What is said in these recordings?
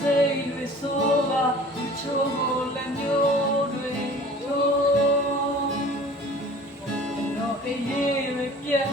စိတ်တွေဆိုးပါသူချိုးကိုလည်းမျိုးတွေတို့တော့အေးရေပြတ်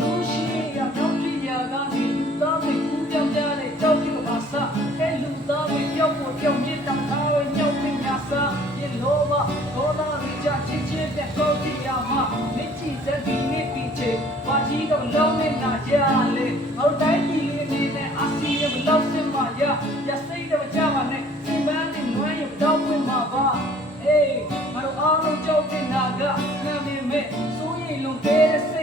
လူရှိရနောက်ပြရကနေလူသားတွေကူးပြောင်းကြတဲ့ကြောက်ပြပါစအဲလူသားတွေပြောက်ဖို့ပြောင်းပြတောင်းထားရညောက်ပင်ညာစာဒီလောဘဒေါ်လာတွေချချစ်ချစ်တဲ့ကောတိရမှာမြစ်ကြည့်တဲ့ဒီနေ့ဒီချေဘာကြီးတော့လုံးနဲ့နာကြလေဟောတိုင်းပြည်လေးနေနဲ့အစီရမတော့စင်မရရစိတ်တော့ကြပါနဲ့စင်ပန်းနဲ့နွမ်းရတော့ဝင်မှာပါအေးမတော်အားလုံးကြောက်တဲ့နာကနာမည်မဲ့စိုးရိမ်လွန်ကဲတဲ့